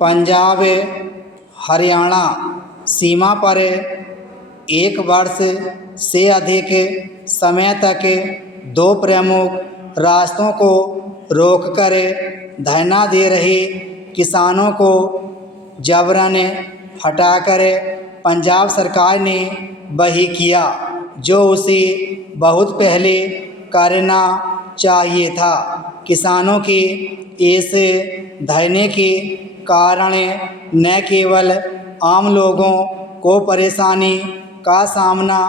पंजाब हरियाणा सीमा पर 1 वर्ष से अधिक समय तक 2 प्रमुख रास्तों को रोककर धरना दे रहे किसानों को जबरन हटाकर पंजाब सरकार ने वही किया जो उसे बहुत पहले करना चाहिए था। किसानों के इस धरने के कारण न केवल आम लोगों को परेशानी का सामना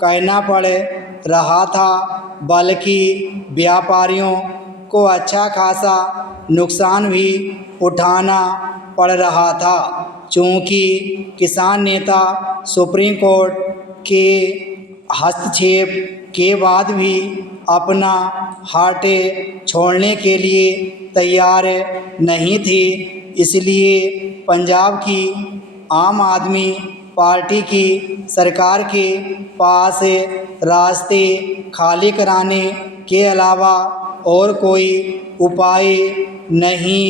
करना पड़ रहा था बल्कि व्यापारियों को अच्छा खासा नुकसान भी उठाना पड़ रहा था। चूँकि किसान नेता सुप्रीम कोर्ट के हस्तक्षेप के बाद भी अपना हट छोड़ने के लिए तैयार नहीं थे, इसलिए पंजाब की आम आदमी पार्टी की सरकार के पास रास्ते खाली कराने के अलावा और कोई उपाय नहीं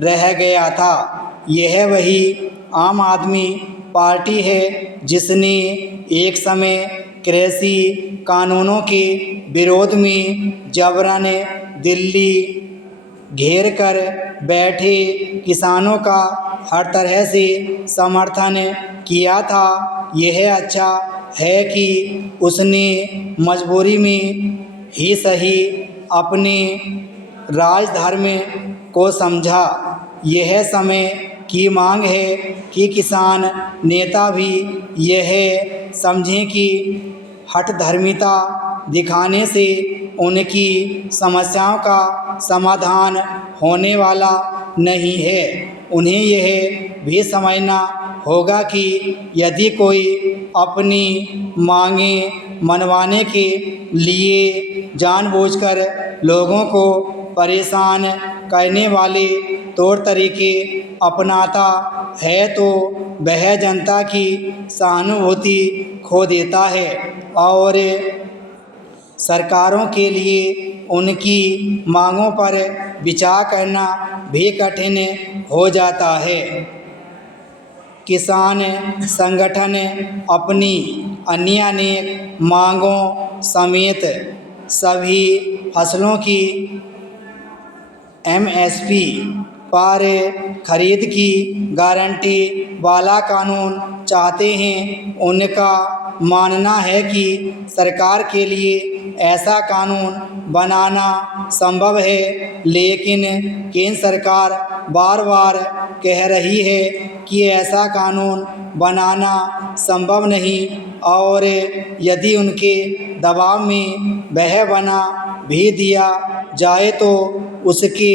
रह गया था। यह वही आम आदमी पार्टी है जिसने एक समय कृषि कानूनों के विरोध में जबरन दिल्ली घेर कर बैठे किसानों का हर तरह से समर्थन किया था। यह अच्छा है कि उसने मजबूरी में ही सही अपने राजधर्म को समझा। यह समय की मांग है कि किसान नेता भी यह समझें कि हठधर्मिता दिखाने से उनकी समस्याओं का समाधान होने वाला नहीं है। उन्हें यह भी समझना होगा कि यदि कोई अपनी मांगें मनवाने के लिए जानबूझकर लोगों को परेशान करने वाले तौर तरीके अपनाता है तो वह जनता की सहानुभूति खो देता है और सरकारों के लिए उनकी मांगों पर विचार करना भी कठिन हो जाता है। किसान संगठन अपनी अन्य अनेक मांगों समेत सभी फसलों की एमएसपी पर खरीद की गारंटी वाला कानून चाहते हैं। उनका मानना है कि सरकार के लिए ऐसा कानून बनाना संभव है, लेकिन केंद्र सरकार बार बार कह रही है कि ऐसा कानून बनाना संभव नहीं और यदि उनके दबाव में वह बना भी दिया जाए तो उसके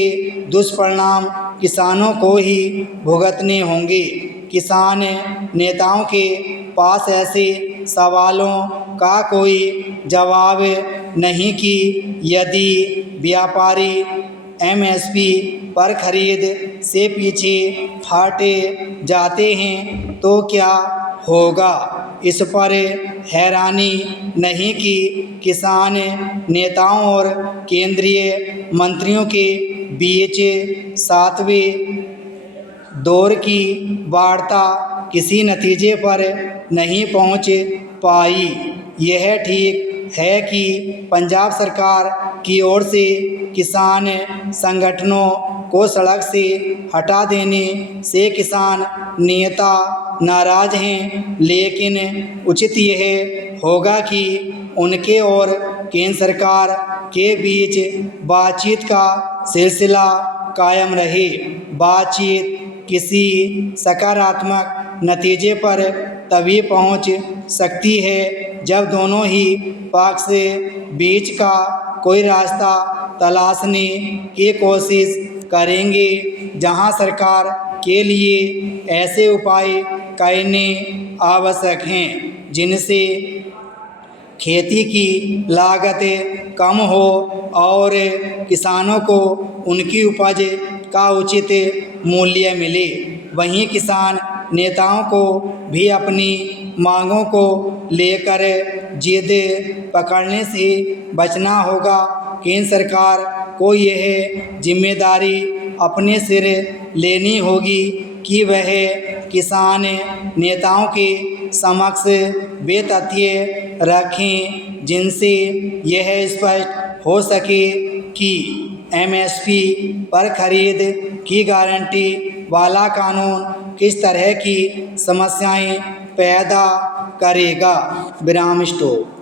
दुष्परिणाम किसानों को ही भुगतने होंगे। किसान नेताओं के पास ऐसे सवालों का कोई जवाब नहीं कि यदि व्यापारी एमएसपी पर खरीद से पीछे हट जाते हैं तो क्या होगा। इस पर हैरानी नहीं कि किसान नेताओं और केंद्रीय मंत्रियों के बीच 7वें दौर की वार्ता किसी नतीजे पर नहीं पहुंच पाई। यह ठीक है कि पंजाब सरकार की ओर से किसान संगठनों को सड़क से हटा देने से किसान नेता नाराज हैं, लेकिन उचित यह होगा कि उनके और केंद्र सरकार के बीच बातचीत का सिलसिला कायम रहे। बातचीत किसी सकारात्मक नतीजे पर तभी पहुंच सकती है जब दोनों ही पक्ष बीच का कोई रास्ता तलाशने की कोशिश करेंगे जहां सरकार के लिए ऐसे उपाय करने आवश्यक हैं जिनसे खेती की लागत कम हो और किसानों को उनकी उपज का उचित मूल्य मिले। वहीं किसान नेताओं को भी अपनी मांगों को लेकर जिद पकड़ने से बचना होगा। केंद्र सरकार को यह जिम्मेदारी अपने सिर लेनी होगी कि वह किसान नेताओं के समक्ष वे तथ्य रखें जिनसे यह स्पष्ट हो सके कि एमएसपी पर खरीद की गारंटी वाला कानून किस तरह की समस्याएं पैदा करेगा। विराम स्टॉप।